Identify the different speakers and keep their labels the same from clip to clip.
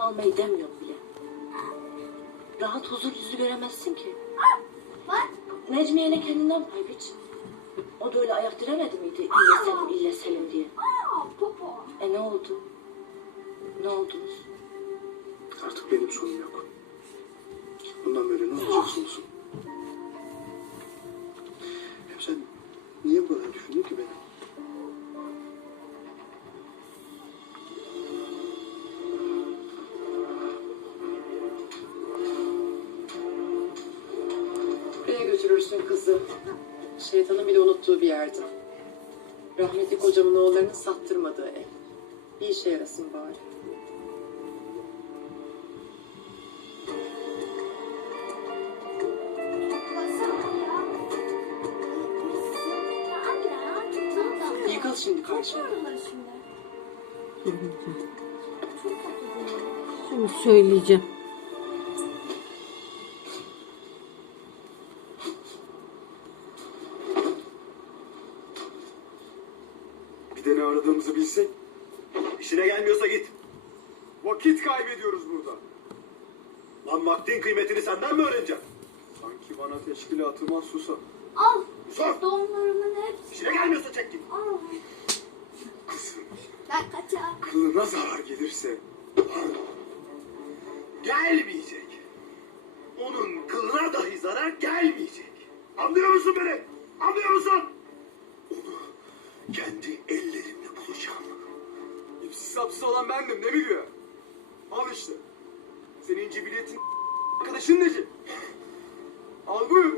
Speaker 1: almayı demiyorum bile. Rahat huzur yüzü göremezsin ki.
Speaker 2: Bak.
Speaker 1: Necmiye'ne kendinden pay biç. O da öyle ayak diremedi miydi? İlle Selim, ille Selim diye.
Speaker 2: Aa, popo.
Speaker 1: E ne oldu? Ne oldunuz?
Speaker 3: Artık benim sonum yok. Bundan böyle ne olacaksa olsun. Hem sen niye bu kadar düşündün ki beni?
Speaker 4: Götürürsün kızı. Şeytanın bile unuttuğu bir yerde. Rahmetli kocamın oğullarının sattırmadığı ev. Bir işe yarasın bari. Yıkıl şimdi karşıma.
Speaker 2: Şimdi
Speaker 5: söyleyeceğim.
Speaker 3: Ne aradığımızı bilsek. İşine gelmiyorsa git. Vakit kaybediyoruz burada. Lan vaktin kıymetini senden mi öğreneceğim? Sanki bana teşkilatıma susa.
Speaker 2: Al.
Speaker 3: Sor.
Speaker 2: Donlarımın hepsi.
Speaker 3: İşine gelmiyorsa çek git.
Speaker 2: Al.
Speaker 3: Kızım
Speaker 2: Ben kaçar.
Speaker 3: kılına zarar gelirse. Gelmeyecek. Onun kılına dahi zarar gelmeyecek. Anlıyor musun beni? Anlıyor musun? Onu kendi. İpsiz sapsız olan bendim ne biliyor? Al işte. Senin cibiletin arkadaşın neci? Al buyur.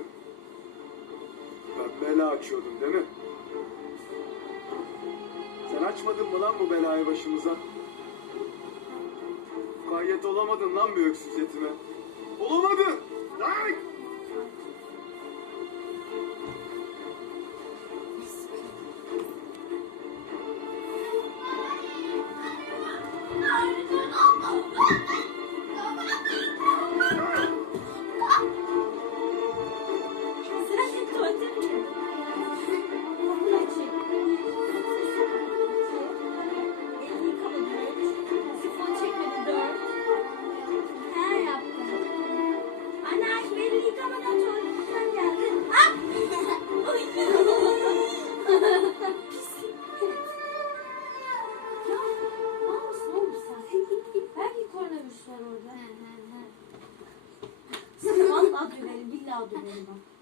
Speaker 3: Ben bela açıyordum değil mi? Sen açmadın mı lan bu belayı başımıza? Mukayyet olamadın lan bir öksüz yetime. Olamadın! Lan!
Speaker 2: Bye. Vallahi döverim, billahi döverim bak.